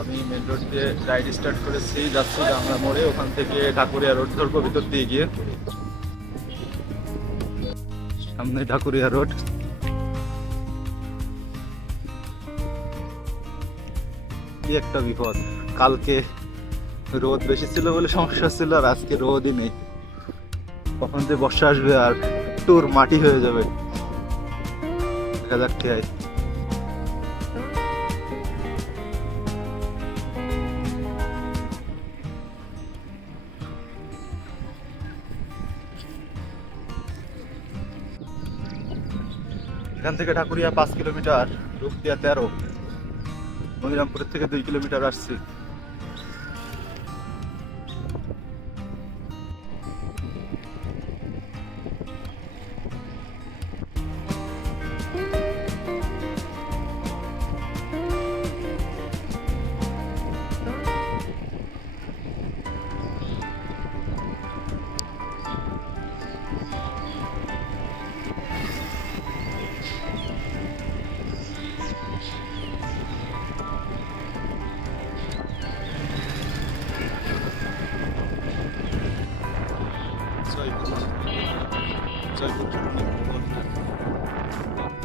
আমি main road দিয়ে ride start করেছি, যাচ্ছি বাংলা মোড়ে, ওখান থেকে ঢাকুরিয়া রোড ধরবো ভিতর দিয়ে গিয়ে। সামনে ঢাকুরিয়া রোড। কি একটা বিপদ, কালকে রোদ বেশি ছিল বলে সমস্যা ছিল, আর আজকে রোদই নেই। কখন যে বর্ষা আসবে আর টুর মাটি হয়ে যাবে, দেখা যাক কি হয়। এখান থেকে ঢাকুরিয়া 5 কিলোমিটার, রূপদিয়া 13, মনিরামপুরের থেকে 2 কিলোমিটার আসছি।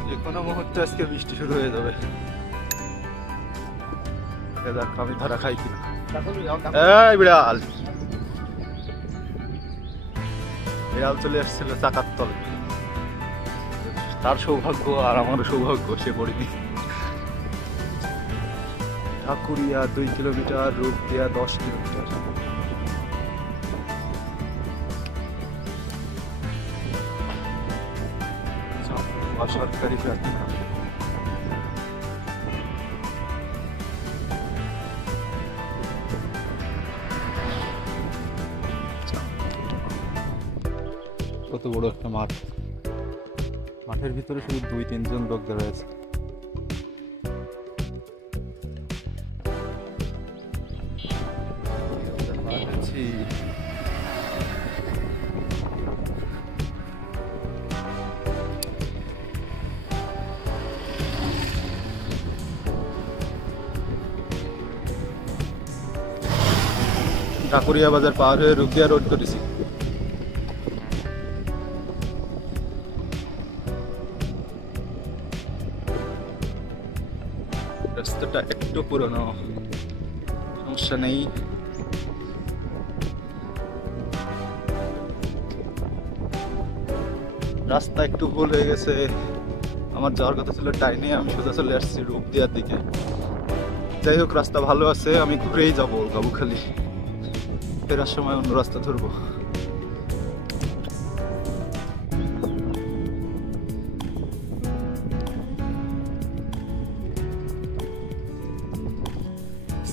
যে কোনো মুহূর্তে আজকে বৃষ্টি শুরু হয়ে যাবে। আমি ধরা খাই কিনা। এই বিড়াল, বিড়াল চলে আসছিল চাকার তলে। তার সৌভাগ্য আর আমারও সৌভাগ্য, সে পড়িনি। ঢাকুরিয়া 2 কিলোমিটার, রূপদিয়া 10 কিলোমিটার। সরকারি প্রার্থী কত বড় একটা মাঠ, মাঠের ভিতরে শুধু 2-3 জন লোক দাঁড়িয়ে আছে। ঢাকুরিয়া বাজার পার হয়ে রূপদিয়া রোড করেছি। রাস্তাটা একটু পুরনো, সমস্যা নেই। রাস্তা একটু ভুল হয়ে গেছে, আমার যাওয়ার কথা ছিল ডাইনে, আমি সোজা চলে আসছি রূপদিয়ার দিকে। যাই হোক, রাস্তা ভালো আছে, আমি ঘুরেই যাবো বাবুখালী, ফেরার সময় অন্য রাস্তা ধরবো।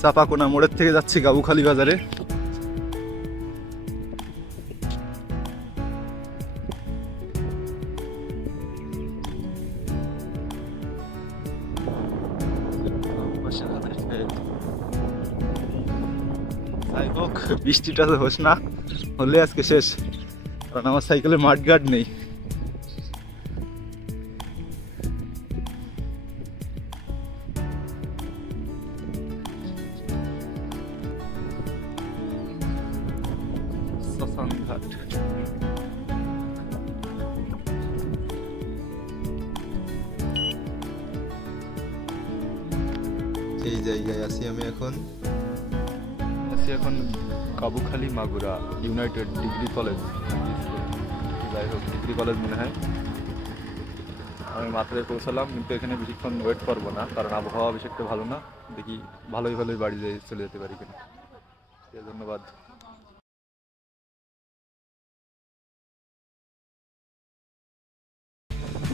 চাপাকোনা মোড়ের থেকে যাচ্ছি গাবুখালী বাজারে। যাই হোক, বৃষ্টিটা তো হোস না হলে আজকে শেষ, কারণ আমার সাইকেলে মাডগার্ড নেই। ঘাট এই জায়গায় আছি আমি এখন। কাবুখালী মাগুরা ইউনাইটেড ডিগ্রি কলেজ, যাই হোক ডিগ্রি কলেজ মনে হয়। আমি মাত্রায় পৌঁছালাম, কিন্তু এখানে বেশিক্ষণ ওয়েট করবো না, কারণ আবহাওয়া বেশি একটা ভালো না। দেখি ভালোই বাড়ি যেয়ে চলে যেতে পারি কিনা। ধন্যবাদ।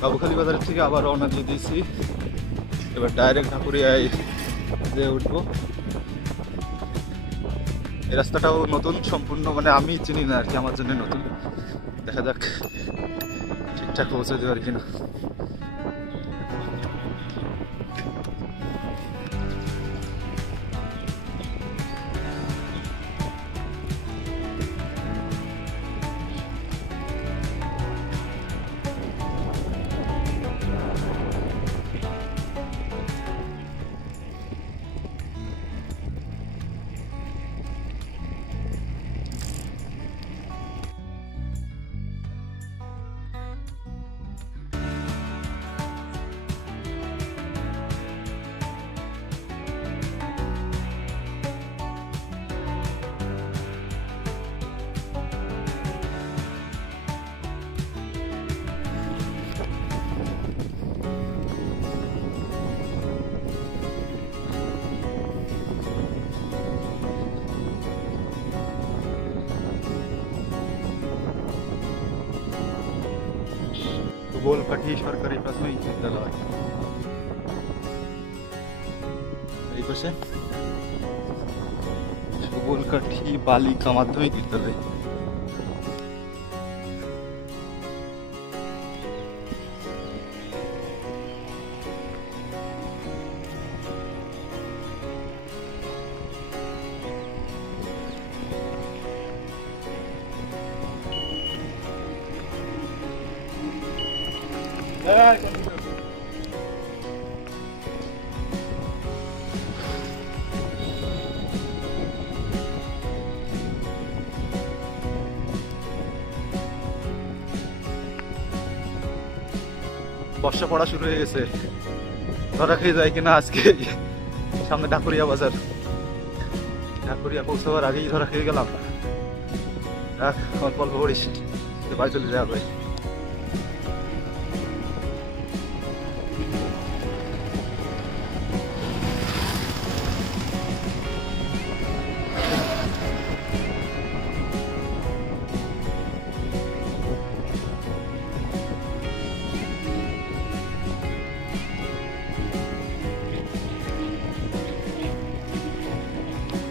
কাবুখালী বাজার থেকে আবার রওনা দিয়ে দিয়েছি, এবার ডাইরেক্ট ঢাকুরিয়ায় যেয়ে উঠবো। এই রাস্তাটাও নতুন সম্পূর্ণ, মানে আমি চিনি না আর কি, আমার জন্য নতুন। দেখা যাক ঠিকঠাক পৌঁছে দেওয়া আর কিনা। সুবলকাঠি সরকারি প্রাথমিক বিদ্যালয়। এই পাশে সুবলকাঠি বালিকা মাধ্যমিক বিদ্যালয়। বর্ষা পড়া শুরু হয়ে গেছে, ধরা খেয়ে যায় কিনা আজকে। সামনে ঢাকুরিয়া বাজার, ঢাকুরিয়া পৌঁছাবার আগেই ধরা খেয়ে গেলাম। অল্প অল্প করিস, বাড়ি চলে যাওয়া যায়।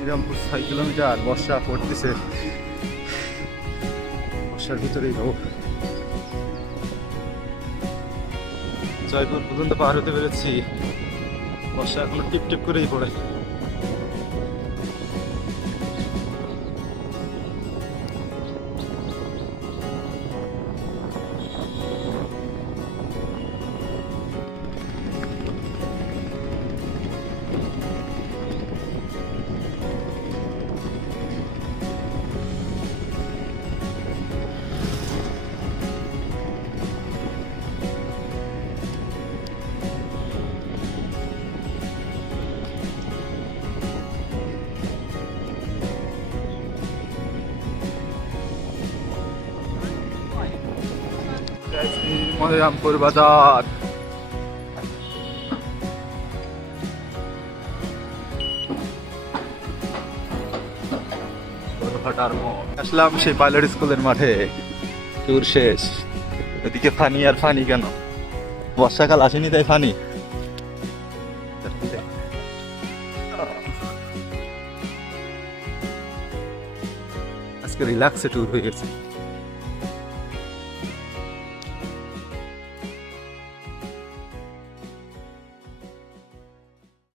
শ্রীরামপুর 6 কিলোমিটার, বর্ষা পড়তেছে, বর্ষার ভিতরেই যাবো। জয়পুর পর্যন্ত পার হতে পেরেছি, বর্ষা এখনো টিপ টিপ করেই পড়ে। মনিরামপুর বাজার, আসলাম সেই পাইলট স্কুলের মাঠে। ট্যুর শেষ, এদিকে ফানি আর ফানি। কেন বর্ষাকাল আসেনি তাই ফানি? আজকে রিল্যাক্সে ট্যুর হয়ে গেছে।